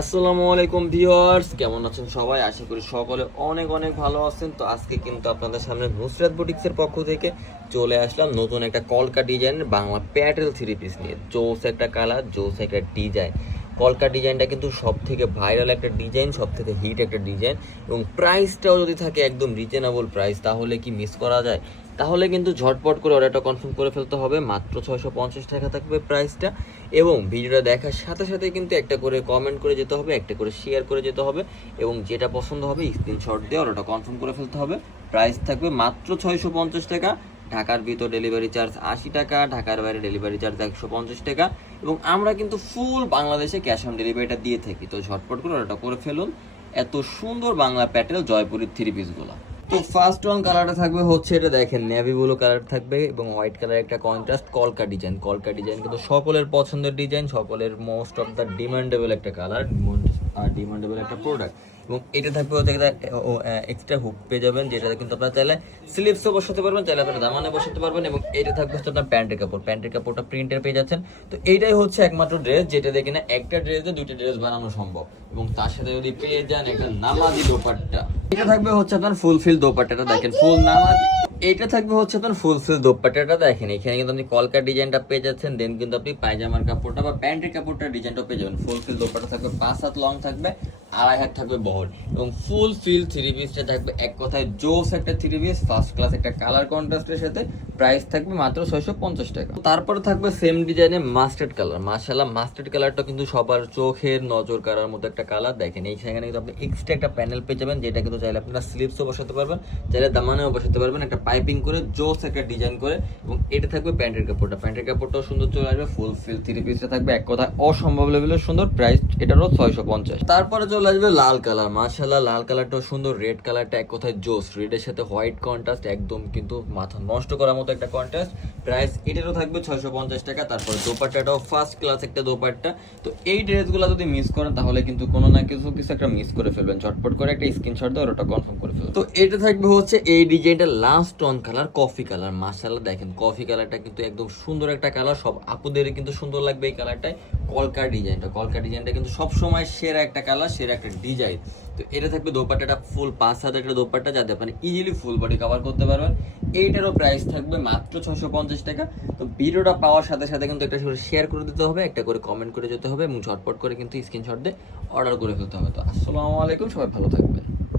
আসসালামু আলাইকুম ভিউয়ার্স, কেমন আছেন সবাই? আশা করি সকলে অনেক অনেক ভালো আছেন। তো আজকে কিন্তু আপনাদের সামনে নুসরাত বুটিক্সের পক্ষ থেকে চলে আসলাম নতুন একটা কলকা ডিজাইনের বাংলা প্যাটেল থ্রি পিস নিয়ে। জোস একটা কালার, জোস একটা ডিজাইন। কলকা ডিজাইনটা কিন্তু সব থেকে ভাইরাল একটা ডিজাইন সব থেকে হিট একটা ডিজাইন এবং প্রাইসটাও যদি থাকে একদম রিজনেবল প্রাইস তাহলে কি মিস করা যায়? তাহলে কিন্তু ঝটপট করে অর্ডারটা কনফার্ম করে ফেলতে হবে, মাত্র ছয়শো পঞ্চাশ টাকা থাকবে প্রাইসটা এবং ভিডিওটা দেখার সাথে সাথে কিন্তু একটা করে কমেন্ট করে যেতে হবে, একটা করে শেয়ার করে যেতে হবে এবং যেটা পছন্দ হবে স্ক্রিনশট দিয়ে অর্ডারটা কনফার্ম করে ফেলতে হবে। প্রাইস থাকবে মাত্র ছয়শো পঞ্চাশ টাকা ঢাকার ভিতর ডেলিভারি চার্জ আশি টাকা, ঢাকার বাইরে ডেলিভারি চার্জ একশো পঞ্চাশ টাকা এবং আমরা কিন্তু ফুল বাংলাদেশে ক্যাশ অন ডেলিভারিটা দিয়ে থাকি। তো ঝটপট করে ওটা করে ফেলুন। এত সুন্দর বাংলা প্যাটেল জয়পুরের থ্রি পিসগুলো তো ফার্স্ট ওয়ান কালারটা থাকবে হচ্ছে এটা দেখেন নেভি ব্লু কালার থাকবে এবং হোয়াইট কালার একটা কন্ট্রাস্ট কলকা ডিজাইন কলকা ডিজাইন কিন্তু সকলের পছন্দের ডিজাইন সকলের মোস্ট অফ দ্য ডিমান্ডেবল একটা কালার ডিমান্ডেবল একটা প্রোডাক্ট এবং এটা থাকবে হচ্ছে এক্সট্রা হুক পেয়ে যাবেন, যেটা কিন্তু আপনারা চাইলে স্লিপসও বসাতে পারবেন, চাইলে আপনারা দামানে বসাতে পারবেন এবং এটা থাকবে হচ্ছে আপনার প্যান্টের কাপড়। প্যান্টের কাপড়টা প্রিন্টের পেয়ে যাচ্ছেন। তো এইটাই হচ্ছে একমাত্র ড্রেস যেটা দেখে না একটা ড্রেসে দুইটা ড্রেস বানানো সম্ভব। এবং তার সাথে যদি পেয়ে যান একটা নামাজি দোপাট্টা। এটা থাকবে হচ্ছে আপনার ফুল ফিল দোপাট্টাটা দেখেন ফুল নামাজ এটা থাকবে হচ্ছে আপনার ফুল সিল দোপাট্টাটা দেখেন। এখানে কিন্তু আপনি কলকার ডিজাইনটা পেয়ে যাচ্ছেন দেন কিন্তু আপনি পায়জামার কাপড়টা বা প্যান্টের কাপড়টা ডিজাইনটা পেয়ে যাবেন। ফুল ফিল দোপাট্টা থাকবে, পাঁচ হাত লং থাকবে আড়াই হাত থাকবে বহর এবং ফুল ফিল থ্রি পিসটা থাকবে এক কথায় জোস একটা থ্রি পিস ফার্স্ট ক্লাস একটা কালার কন্ট্রাস্টের সাথে প্রাইস থাকবে মাত্র ছয়শো পঞ্চাশ টাকা। তারপরে থাকবে সেম ডিজাইনে মাস্টার্ড কালার মাশাল্লাহ মাস্টার্ড কালারটা কিন্তু সবার চোখের নজর কাড়ার মতো একটা কালার দেখেন, এই সেখানে কিন্তু আপনি এক্সট্রা একটা প্যানেল পেয়ে যাবেন, যেটা কিন্তু চাইলে আপনারা স্লিপসও বসাতে পারবেন, চাইলে দামানেও বসাতে পারবেন, একটা পাইপিং করে জোস একটা ডিজাইন করে এবং এটা থাকবে প্যান্টের কাপড়টা। প্যান্টের কাপড়টাও সুন্দর চলে আসবে ফুল ফিল থ্রি পিসটা থাকবে। এক কথায় অসম্ভব লেভেলের সুন্দর প্রাইস এটারও ছয়শো পঞ্চাশ। তারপরে চলে আসবে লাল কালার। মাশাল্লাহ লাল কালারটাও সুন্দর। রেড কালারটা এক কথায় জোস রেডের সাথে হোয়াইট কন্ট্রাস্ট একদম কিন্তু মাথা নষ্ট করার মতো একটা কন্ট্রাস্ট। প্রাইস এটারও থাকবে ছয়শো পঞ্চাশ টাকা। তারপর দোপাট্টাটাও ফার্স্ট ক্লাস একটা দোপাট্টা। তো এই ড্রেসগুলো যদি মিস করেন, তাহলে কিন্তু কোনো না কিছু কিছু একটা মিস করে ফেলবেন। ঝটপট করে একটা স্ক্রিনশট দিয়ে ওটা কনফার্ম করে ফেলবেন তো এটা থাকবে হচ্ছে এই ডিজাইনটা last on colour coffee colour মাশাআল্লাহ, দেখেন কফি কালারটা কিন্তু একদম সুন্দর একটা কালার সব আপুদের কিন্তু সুন্দর লাগবে এই কালারটাই কলকা ডিজাইনটা কলকার ডিজাইনটা কিন্তু সবসময় সেরা একটা কালার, সেরা একটা ডিজাইন। তো এটা থাকবে দোপাট্টাটা ফুল পাঁচ হাজার একটা দোপাট্টা, যাতে আপনি ইজিলি ফুল বডি কভার করতে পারবেন। এইটারও প্রাইস থাকবে মাত্র ছশো পঞ্চাশ টাকা। তো ভিডিওটা পাওয়ার সাথে সাথে কিন্তু একটা শেয়ার করে দিতে হবে, একটা করে কমেন্ট করে যেতে হবে এবং ঝটপট করে কিন্তু স্ক্রিনশট দিয়ে অর্ডার করে ফেলতে হবে। তো আসসালামু আলাইকুম, সবাই ভালো থাকবেন।